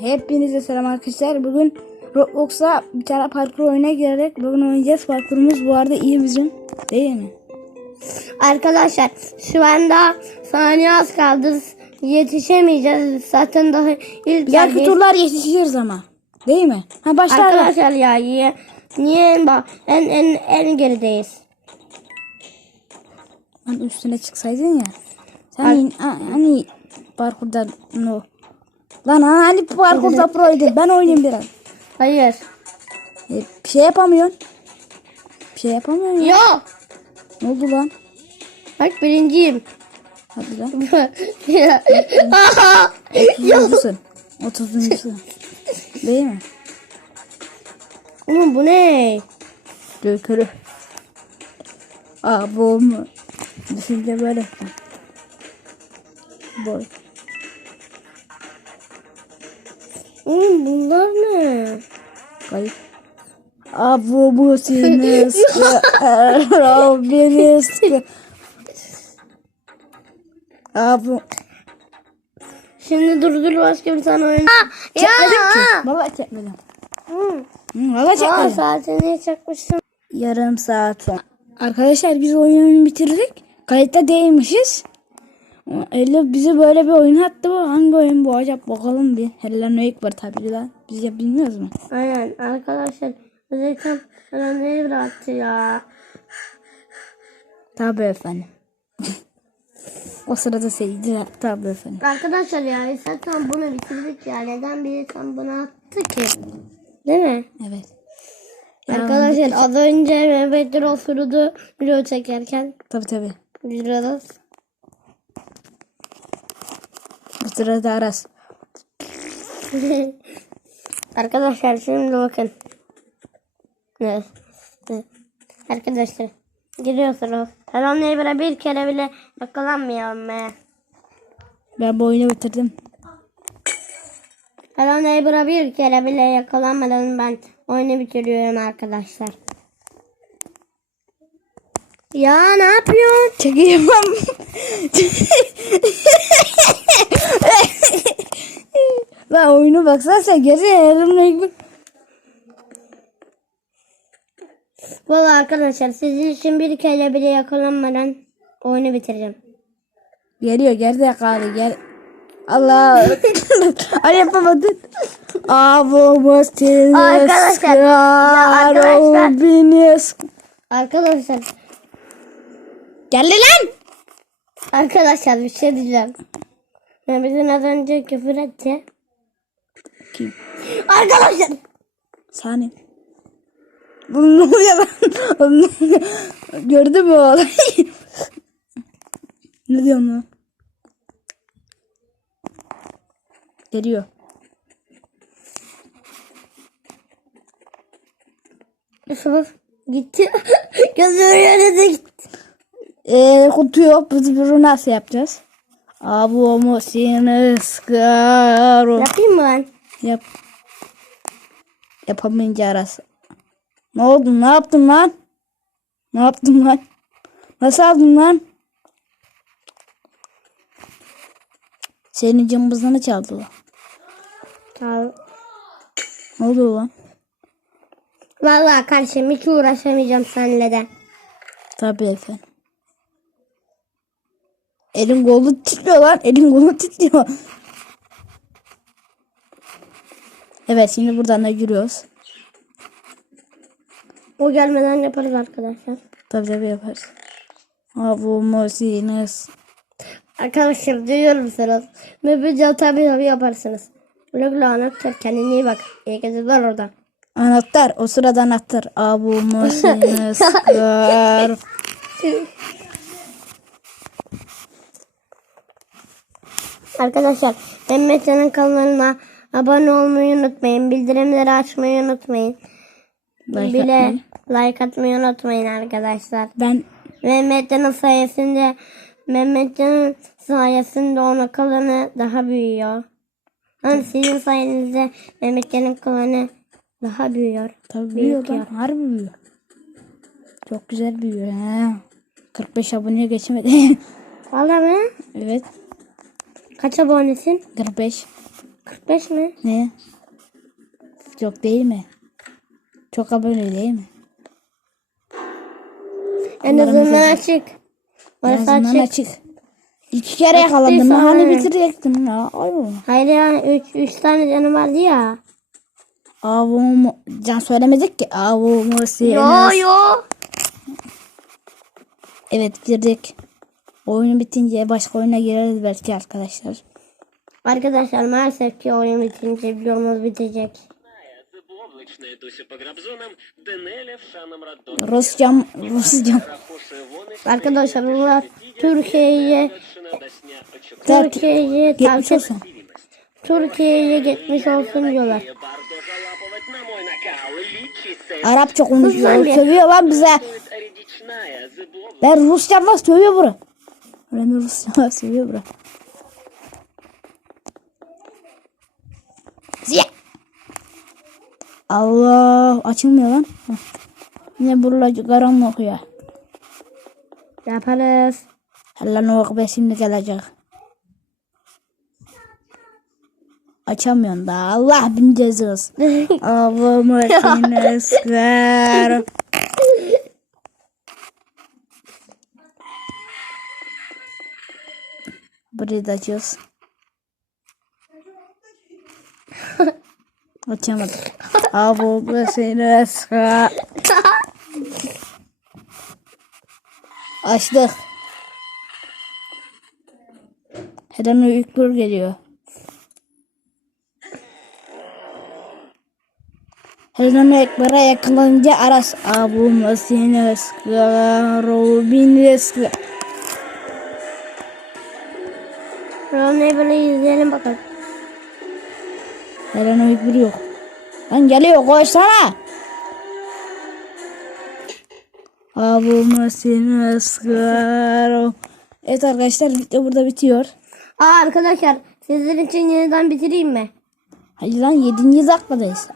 Hepinize selam arkadaşlar. Bugün Roblox'a bir tane parkur oyuna girerek bugün oynayacağız. Parkurumuz bu arada iyi bizim. Değil mi? Arkadaşlar şu anda saniye az kaldı. Yetişemeyeceğiz. Zaten daha ilk Belki yerdeyiz. turlar yetişiriz ama. Değil mi? Ha başlar. Arkadaşlar ya niye, niye en, en, en, en gerideyiz? Lan üstüne çıksaydın ya. Sen hani parkurda no. Lan ha, hani parkurda proydun. Ben oynayayım biraz. Hayır. E, bir şey yapamıyorsun. Bir şey yapamıyorsun ya. Yok. Ne oldu lan? Bak birinciyim. Hadi lan. Aha! 30'uncusun. 30'uncusun. Değil mi? Oğlum bu ne? Dökülü. Aa bu mu? Düşünce böyle. Boy. Oğlum bunlar ne? Kayıp. Aa bu bu seni sıkı. Aa beni sıkı. Aa bu. Şimdi dur dur başka bir tane oyun. Çekmedim ki. Valla çekmedim. Hı. Hı, Valla Aa, çekmedim. saatini çakmıştım. Yarım saat sonra. Arkadaşlar biz oyunu bitirdik. Kayıtta değilmişiz. Elle bizi böyle bir oyun attı bu. Hangi oyun bu acaba bakalım bir. Helen Wake var tabii lan. Biz ya bilmiyoruz mu? Aynen arkadaşlar. Özellikle bana neyi bıraktı ya? Tabii efendim. o sırada seyirci tabii efendim. Arkadaşlar ya zaten bunu bitirdik ya. Neden biri tam bunu attı ki? Değil mi? Evet. Arkadaşlar az önce Mehmet osurdu video çekerken. Tabii tabii. Videoda. Bu sırada Aras. Arkadaşlar şimdi bakın. Evet. evet. Arkadaşlar giriyorsunuz. Hello Neighbor'a bir kere bile yakalanmayalım be. Ben bu oyunu bitirdim. Hello Neighbor'a bir kere bile yakalanmadan ben oyunu bitiriyorum arkadaşlar. Ya ne yapıyorsun? Çekeyim Ben oyunu baksana sen geri Wake Valla arkadaşlar sizin için bir kere bile yakalanmadan oyunu bitireceğim. Geliyor geride kaldı gel. Allah. Ay yapamadın. Avumuz seni Arkadaşlar, ya arkadaşlar. Arkadaşlar Gel lan. Arkadaşlar bir şey diyeceğim. Mehmet'in az önce küfür etti. Kim? Arkadaşlar. Saniye. Bu ne oluyor lan? Gördün mü o olayı? ne diyorsun lan? Geliyor. Yusuf gitti. Gözümün önünde gitti. Eee kutuyu biz bunu nasıl yapacağız? Abumu seni sıkar. o- Yapayım mı ben? Yap. Yapamayınca arası. Ne oldu? Ne yaptın lan? Ne yaptın lan? Nasıl aldın lan? Senin cımbızını çaldılar. Tamam. Ne oldu lan? Vallahi kardeşim hiç uğraşamayacağım seninle de. Tabii efendim. Elin kolu titriyor lan. Elin kolu titriyor. Evet şimdi buradan da yürüyoruz. O gelmeden yaparız arkadaşlar. Tabii tabii yaparız. Sıkar. Arkadaşlar duyuyorum musunuz? Mehmetcan tabii tabii yaparsınız. Güle anahtar kendine iyi bak. İyi geceler orada. Anahtar. O sırada anahtar. Abumu seni sıkar. Arkadaşlar Mehmetcan'ın kanalına abone olmayı unutmayın. Bildirimleri açmayı unutmayın. Like Bile atmayı. like atmayı unutmayın arkadaşlar. Ben Mehmetcan'ın sayesinde Mehmetcan'ın sayesinde onun kalanı daha büyüyor. Hani sizin sayenizde Mehmetcan'ın kalanı daha büyüyor. tabii büyüyor lan. Harbi büyüyor. Çok güzel büyüyor. He. 45 aboneye geçemedi. Valla mı? evet. Kaç abonesin? 45. 45 mi? Ne? Çok değil mi? Çok abone değil mi? En Onların azından açık. En Orası azından açık. açık. İki kere yakaladım. Açtıysa Hani evet. bitirecektim ya. Ay bu. Hayır ya 3 3 tane canım vardı ya. Avumu. Can söylemedik ki. Avumu seni. Yo yo. Evet girdik. Oyunu bitince başka oyuna gireriz belki arkadaşlar. Arkadaşlar maalesef ki oyun bitince videomuz bitecek. Заблоблачная Дуся по грабзонам, Денеля в шаном роддоме. Ruscam, Ruscam. Рахоша вон из Arkadaşlar bunlar Türkiye'ye совершенно до сня очок. Türkiye'ye Geçmiş tavsiye olsun. Türkiye'ye gitmiş olsun diyorlar. И бардо залапывать на мой накал. Личи Arapça konuşuyor. Ruslar Sövüyor lan bize. существует редичная, заблоблачная. Ben Rusçamla sövüyor bura. Ben Rusçamla sövüyor bura. Ziya. Allah açılmıyor lan. Heh. Yine burada karanlık ya. Yaparız. Helal o be şimdi gelecek. Açamıyorsun da Allah bin cezası. Allah'ım seni sıkar. Burayı da açıyoruz. Açamadım. Allah'ım seni sıkar. Açtık. Her büyük bir geliyor. Helena Ekber'e yakalanınca Aras Abu Masine Skar Robin Skar Rona'yı böyle izleyelim bakalım. Helena Ekber yok. Lan geliyor koşsana. Abu Masine Skar Evet arkadaşlar video burada bitiyor. Aa arkadaşlar sizler için yeniden bitireyim mi? Hadi lan 7. dakikadayız.